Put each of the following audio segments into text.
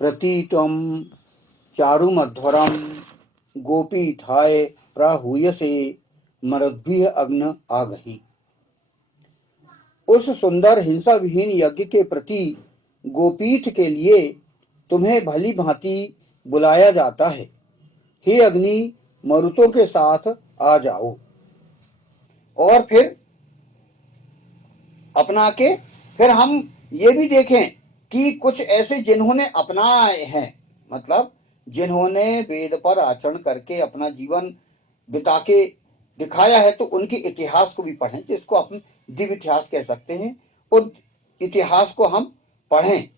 प्रतीतम चारुमध्वरम गोपीथाय प्राहूयसे मरुद्भिः अग्न आगहि। उस सुंदर हिंसा विहीन यज्ञ के प्रति गोपीठ के लिए तुम्हें भली भांति बुलाया जाता है। हे अग्नि, मरुतों के साथ आ जाओ। और फिर अपना के फिर हम ये भी देखें कि कुछ ऐसे जिन्होंने अपनाए हैं, मतलब जिन्होंने वेद पर आचरण करके अपना जीवन बिता के दिखाया है, तो उनके इतिहास को भी पढ़ें, जिसको अपन दिव्य इतिहास कह सकते हैं। उस इतिहास को हम पढ़ें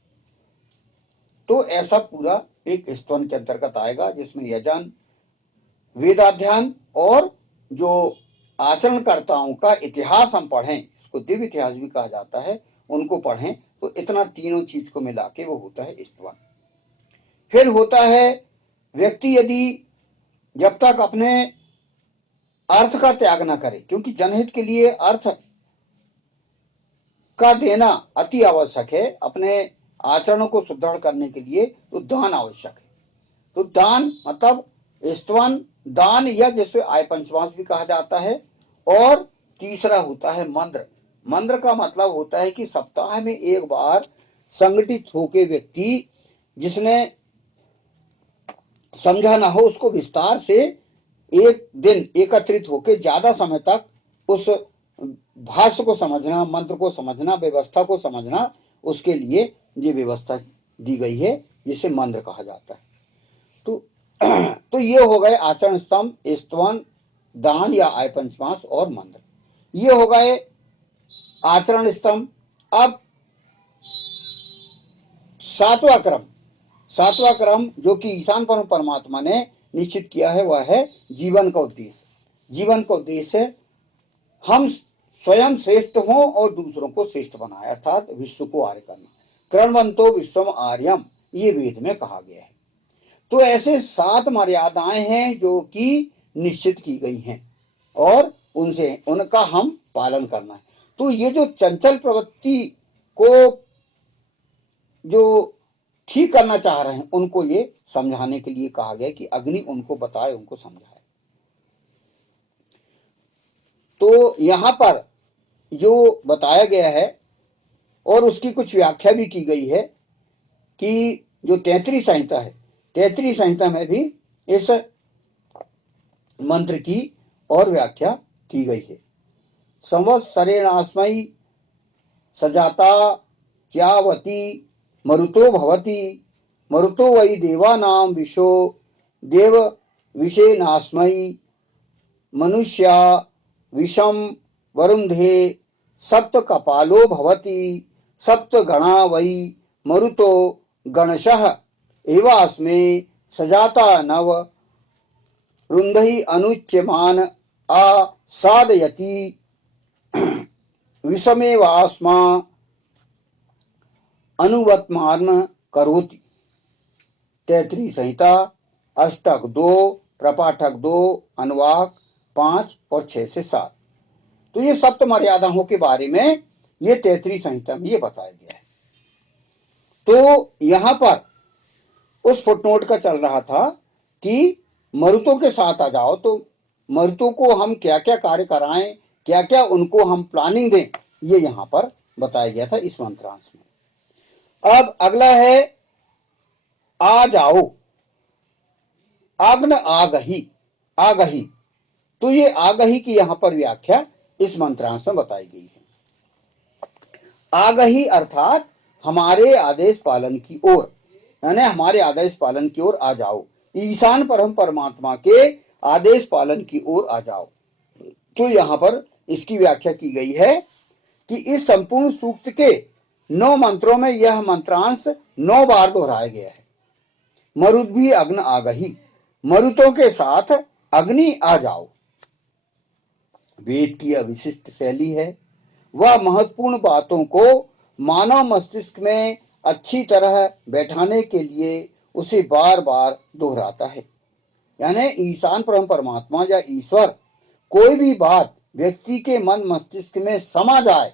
तो ऐसा पूरा एक स्तवन के अंतर्गत आएगा, जिसमें यजन, वेदाध्ययन और जो आचरणकर्ताओं का इतिहास हम पढ़ें, इसको दिव्य इतिहास भी कहा जाता है, उनको पढ़ें तो इतना तीनों चीज को मिला के वो होता है स्तवन। फिर होता है व्यक्ति यदि जब तक अपने अर्थ का त्याग ना करे, क्योंकि जनहित के लिए अर्थ का देना अति आवश्यक है, अपने आचरणों को सुदृढ़ करने के लिए तो दान आवश्यक है। तो दान मतलब स्तवन, दान या जिसे आय पंचमांश भी कहा जाता है। और तीसरा होता है मंत्र। मंत्र का मतलब होता है कि सप्ताह में एक बार संगठित होकर व्यक्ति जिसने समझा ना हो उसको विस्तार से एक दिन एकत्रित होकर ज्यादा समय तक उस भाष्य को समझना, मंत्र को समझना, व्यवस्था को समझना, उसके लिए ये व्यवस्था दी गई है, जिसे मंत्र कहा जाता है। तो ये हो गए आचरण स्तंभ, स्तवन, दान या आय पंचमांश और मंत्र, ये हो गए आचरण स्तंभ। अब सातवां क्रम जो कि ईशान परमात्मा ने निश्चित किया है, वह है जीवन का उद्देश्य। जीवन का उद्देश्य हम स्वयं श्रेष्ठ हों और दूसरों को श्रेष्ठ बनाए, अर्थात विश्व को आर्य करना। कृण्वन्तो विश्वम आर्यम, ये वेद में कहा गया है। तो ऐसे 7 मर्यादाएं हैं जो कि निश्चित की गई हैं और उनका हम पालन करना है। तो ये जो चंचल प्रवृत्ति को जो ठीक करना चाह रहे हैं, उनको ये समझाने के लिए कहा गया कि अग्नि उनको बताए, उनको समझाए। तो यहां पर जो बताया गया है और उसकी कुछ व्याख्या भी की गई है कि जो 33 संहिता है, 33 संहिता में भी इस मंत्र की और व्याख्या की गई है। संवत्सरेणास्मै सजाता च्यावती मरुतो भवति, मरुतो वै देवानां विशो देव विशेनास्मै मनुष्या विषम वरुंधे सप्त कपालो भवति, सप्त गणा वै मरुतो गणशः एवास्मे सजाता नव रुंधि अनुच्यमान आ साधयति विषमेवास्मा अनुवत्मान करोति। 33 संहिता, अष्टक 2, प्रपाठक 2, अनुवाक 5 और 6 से 7। तो ये सप्त मर्यादाओं के बारे में ये 33 संहिता में ये बताया गया है। तो यहां पर उस फुटनोट का चल रहा था कि मरुतों के साथ आ जाओ, तो मरुतों को हम क्या क्या कार्य कराएं, क्या क्या उनको हम प्लानिंग दें, ये यहां पर बताया गया था इस मंत्रांश में। अब अगला है आ जाओ, अग्न आगही। आगही, तो ये आगही की यहां पर व्याख्या इस मंत्रांश में बताई गई है। आगही अर्थात हमारे आदेश पालन की ओर, यानी हमारे आदेश पालन की ओर आ जाओ, ईशान परम परमात्मा के आदेश पालन की ओर आ जाओ। तो यहां पर इसकी व्याख्या की गई है कि इस संपूर्ण सूक्त के 9 मंत्रों में यह मंत्रांश 9 बार दोहराया गया है। मरुद्भिः अग्न आगहि, मरुतों के साथ अग्नि आ जाओ। वेद की अविशिष्ट शैली है, वह महत्वपूर्ण बातों को मानव मस्तिष्क में अच्छी तरह बैठाने के लिए उसे बार बार दोहराता है। यानी ईशान परम परमात्मा या ईश्वर कोई भी बात व्यक्ति के मन मस्तिष्क में समा जाए,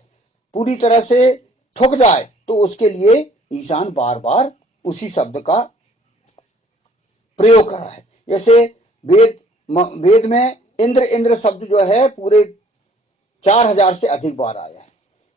पूरी तरह से ठुक जाए, तो उसके लिए ईशान बार बार उसी शब्द का प्रयोग करा है। जैसे वेद में इंद्र इंद्र शब्द जो है पूरे 4000 से अधिक बार आया है।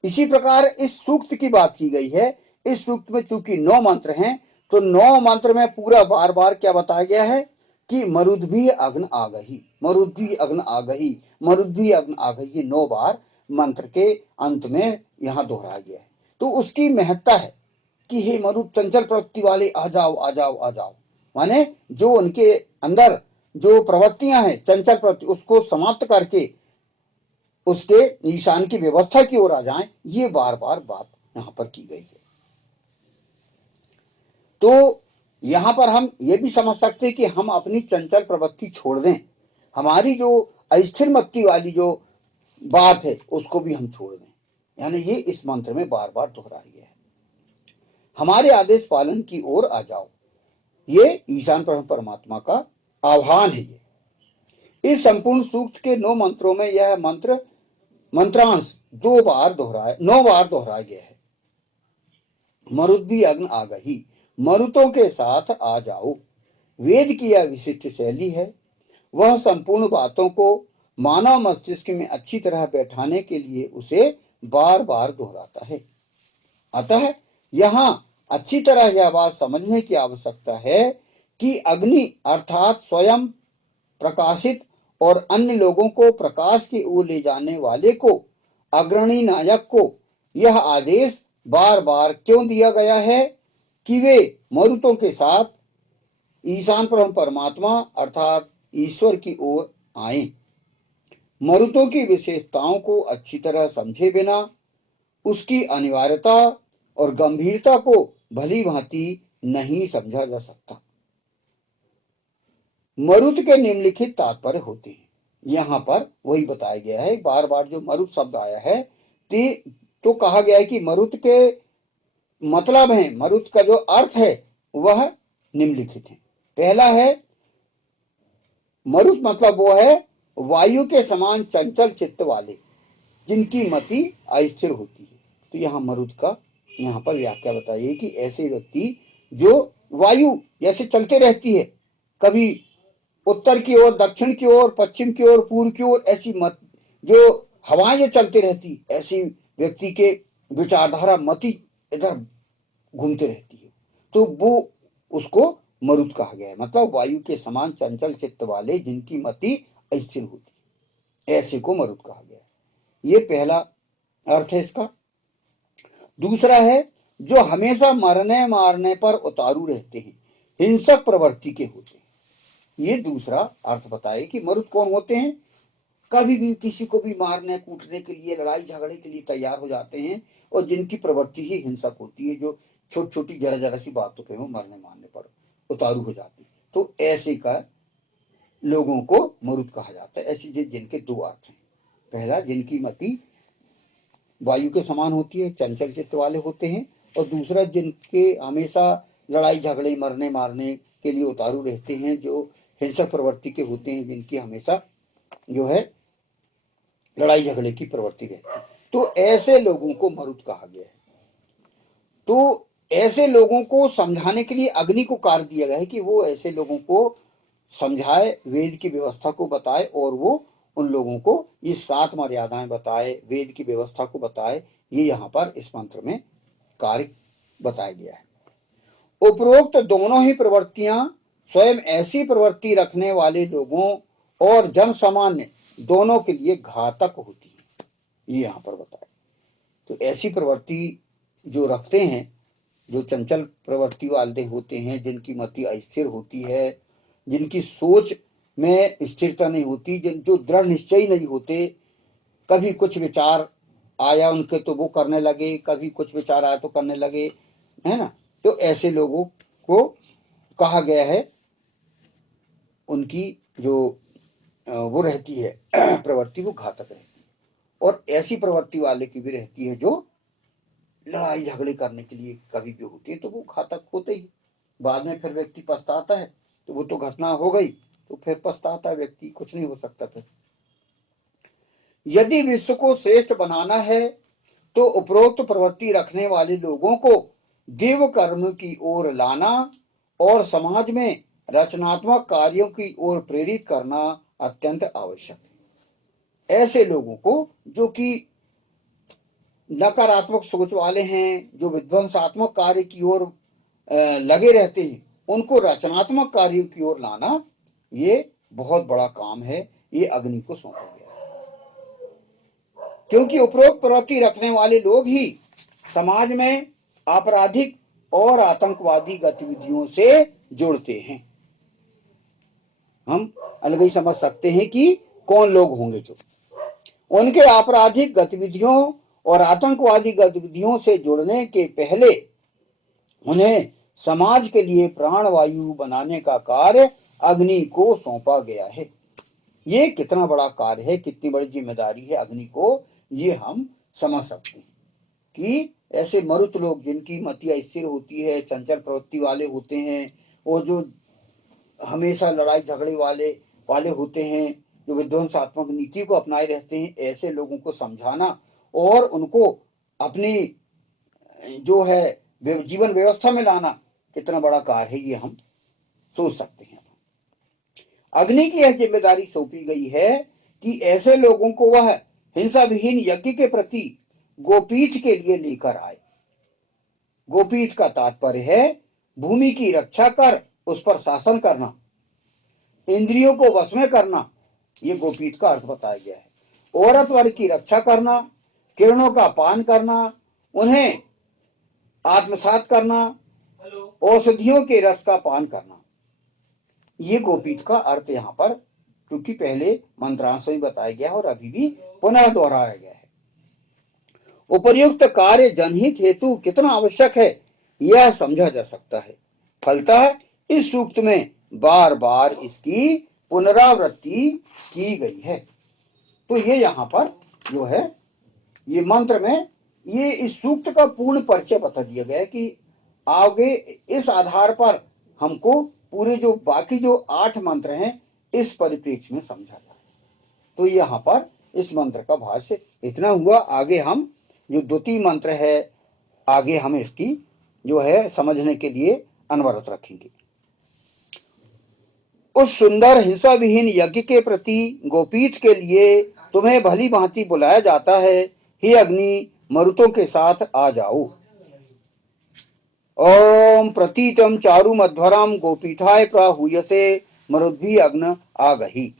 इसी प्रकार इस सूक्त की बात की गई है। इस सूक्त में चूंकि 9 मंत्र हैं, तो 9 मंत्र में पूरा बार बार क्या बताया गया है कि मरुद्भी अग्न आ गई, मरुद्भी अग्न आ गई, मरुद्भी अग्न आ गई, ये 9 बार मंत्र के अंत में यहां दोहराया गया है। तो उसकी महत्ता है कि हे मरुद चंचल प्रवृत्ति वाले आ जाओ आ जाओ आ जाओ, माने जो उनके अंदर जो प्रवृत्तियां हैं चंचल प्रवृत्ति, उसको समाप्त करके उसके ईशान की व्यवस्था की ओर आ जाएं, ये बार बार बात यहां पर की गई है। तो यहां पर हम ये भी समझ सकते हैं कि हम अपनी चंचल प्रवृत्ति छोड़ दें, हमारी जो अस्थिर मत्ती वाली जो बात है उसको भी हम छोड़ दें, यानी ये इस मंत्र में बार बार दोहराया गया है। हमारे आदेश पालन की ओर आ जाओ, ये ईशान परमात्मा का आह्वान है। ये इस संपूर्ण सूक्त के 9 मंत्रों में यह मंत्रांश 9 बार दोहराया गया है। मरुद्भी अग्न आ गई, मरुतों के साथ आ जाओ, वेद की यह विशिष्ट शैली है। वह संपूर्ण बातों को मानव मस्तिष्क में अच्छी तरह बैठाने के लिए उसे बार बार दोहराता है। अतः यहां अच्छी तरह यह बात समझने की आवश्यकता है कि अग्नि अर्थात स्वयं प्रकाशित और अन्य लोगों को प्रकाश की ओर ले जाने वाले को, अग्रणी नायक को यह आदेश बार बार क्यों दिया गया है कि वे मरुतों के साथ ईशान परमात्मा अर्थात ईश्वर की ओर आए। मरुतों की विशेषताओं को अच्छी तरह समझे बिना उसकी अनिवार्यता और गंभीरता को भली भांति नहीं समझा जा सकता। मरुत के निम्नलिखित तात्पर्य होते हैं, यहां पर वही बताया गया है। बार बार जो मरुत शब्द आया है तो कहा गया है कि मरुत के मतलब है, मरुत का जो अर्थ है वह निम्नलिखित है। पहला है, मरुत मतलब वो है वायु के समान चंचल चित्त वाले जिनकी मति अस्थिर होती है। तो यहाँ मरुत का यहाँ पर व्याख्या बताइए कि ऐसे व्यक्ति जो वायु जैसे चलते रहती है, कभी उत्तर की ओर, दक्षिण की ओर, पश्चिम की ओर, पूर्व की ओर, ऐसी मत जो हवाएं जो चलती रहती, ऐसी व्यक्ति के विचारधारा मति इधर घूमते रहती है, तो वो उसको मरुत कहा गया है। मतलब वायु के समान चंचल चित्त वाले जिनकी मति अस्थिर होती है, ऐसे को मरुत कहा गया है। ये पहला अर्थ है इसका। दूसरा है, जो हमेशा मरने मारने पर उतारू रहते हैं, हिंसक प्रवृत्ति के होते हैं। ये दूसरा अर्थ बताए कि मरुत कौन होते हैं, कभी भी किसी को भी मारने कूटने के लिए, लड़ाई झगड़े के लिए तैयार हो जाते हैं, और जिनकी प्रवृत्ति ही हिंसक होती है, जो छोटी छोटी जरा जरा सी बातों पे वो मरने मारने पर उतारू हो जाती है। तो ऐसे का लोगों को मरुत कहा जाता है। ऐसी जिनके 2 अर्थ हैं, पहला जिनकी मति वायु के समान होती है, चंचल चित्त वाले होते हैं, और दूसरा जिनके हमेशा लड़ाई झगड़े मरने मारने के लिए उतारू रहते हैं, जो हिंसक प्रवृत्ति के होते हैं, जिनकी हमेशा जो है लड़ाई झगड़े की प्रवृत्ति रहती है। तो ऐसे लोगों को मरुत कहा गया है। तो ऐसे लोगों को समझाने के लिए अग्नि को कार्य दिया गया है कि वो ऐसे लोगों को समझाए, वेद की व्यवस्था को बताए, और वो उन लोगों को ये 7 मर्यादाएं बताए, वेद की व्यवस्था को बताए। ये यहाँ पर इस मंत्र में कार्य बताया गया है। उपरोक्त दोनों ही प्रवृत्तियां स्वयं ऐसी प्रवृत्ति रखने वाले लोगों और जन सामान्य दोनों के लिए घातक होती है, ये यहाँ पर बताया। तो ऐसी प्रवृत्ति जो रखते हैं, जो चंचल प्रवृत्ति वाले होते हैं, जिनकी मति अस्थिर होती है, जिनकी सोच में स्थिरता नहीं होती, जो दृढ़ निश्चय नहीं होते, कभी कुछ विचार आया उनके तो वो करने लगे, कभी कुछ विचार आया तो करने लगे, है ना। तो ऐसे लोगों को कहा गया है, उनकी जो वो रहती है प्रवृत्ति, वो घातक रहती है। और ऐसी प्रवृत्ति वाले की भी रहती है जो लड़ाई झगड़े करने के लिए कभी भी होती है, तो वो घातक होते ही। बाद में फिर व्यक्ति पछताता है, तो वो तो घटना हो गई, तो फिर पछताता व्यक्ति, कुछ नहीं हो सकता। फिर यदि विश्व को श्रेष्ठ बनाना है तो उपरोक्त प्रवृत्ति रखने वाले लोगों को देव कर्म की ओर लाना और समाज में रचनात्मक कार्यों की ओर प्रेरित करना अत्यंत आवश्यक है। ऐसे लोगों को जो कि नकारात्मक सोच वाले हैं, जो विध्वंसात्मक कार्य की ओर लगे रहते हैं, उनको रचनात्मक कार्यों की ओर लाना ये बहुत बड़ा काम है। ये अग्नि को सौंपा गया है, क्योंकि उपरोक्त प्रवृत्ति रखने वाले लोग ही समाज में आपराधिक और आतंकवादी गतिविधियों से जुड़ते हैं। हम अलग ही समझ सकते हैं कि कौन लोग होंगे जो उनके आपराधिक गतिविधियों और आतंकवादी गतिविधियों से जुड़ने के पहले उन्हें समाज के लिए प्राणवायु बनाने का कार्य अग्नि को सौंपा गया है। ये कितना बड़ा कार्य है, कितनी बड़ी जिम्मेदारी है अग्नि को, ये हम समझ सकते हैं कि ऐसे मरुत लोग जिनकी मति स्थिर होती है, चंचल प्रवृत्ति वाले होते हैं, और जो हमेशा लड़ाई झगड़े वाले होते हैं, जो विध्वंसात्मक नीति को अपनाए रहते हैं, ऐसे लोगों को समझाना और उनको अपनी जो है जीवन व्यवस्था में लाना कितना बड़ा कार्य है, ये हम सोच सकते हैं। अग्नि की यह जिम्मेदारी सौंपी गई है कि ऐसे लोगों को वह हिंसा विहीन यज्ञ के प्रति गोपीठ के लिए लेकर आए। गोपीठ का तात्पर्य है भूमि की रक्षा कर उस पर शासन करना, इंद्रियों को वश में करना, ये गोपीठ का अर्थ बताया गया है। औरत वर्ग की रक्षा करना, किरणों का पान करना, उन्हें आत्मसात करना, औषधियों के रस का पान करना, ये गोपीठ का अर्थ यहाँ पर, क्योंकि पहले मंत्रांश में बताया गया है और अभी भी पुनः दोहराया गया है। उपर्युक्त कार्य जनहित हेतु कितना आवश्यक है यह समझा जा सकता है। फलतः इस सूक्त में बार बार इसकी पुनरावृत्ति की गई है। तो ये यहाँ पर जो है, ये मंत्र में ये इस सूक्त का पूर्ण परिचय बता दिया गया है कि आगे इस आधार पर हमको पूरे जो बाकी जो 8 मंत्र हैं इस परिप्रेक्ष्य में समझा जाए। तो यहाँ पर इस मंत्र का भाष्य इतना हुआ। आगे हम जो द्वितीय मंत्र है, आगे हम इसकी जो है समझने के लिए अनवरत रखेंगे। उस सुंदर हिंसा विहीन यज्ञ के प्रति गोपीठ के लिए तुम्हें भली भांति बुलाया जाता है। हे अग्नि, मरुतों के साथ आ जाओ। ओम प्रतीतम चारु मध्वरम गोपीठाय प्रहूयसे मरुद्भि अग्न आगहि।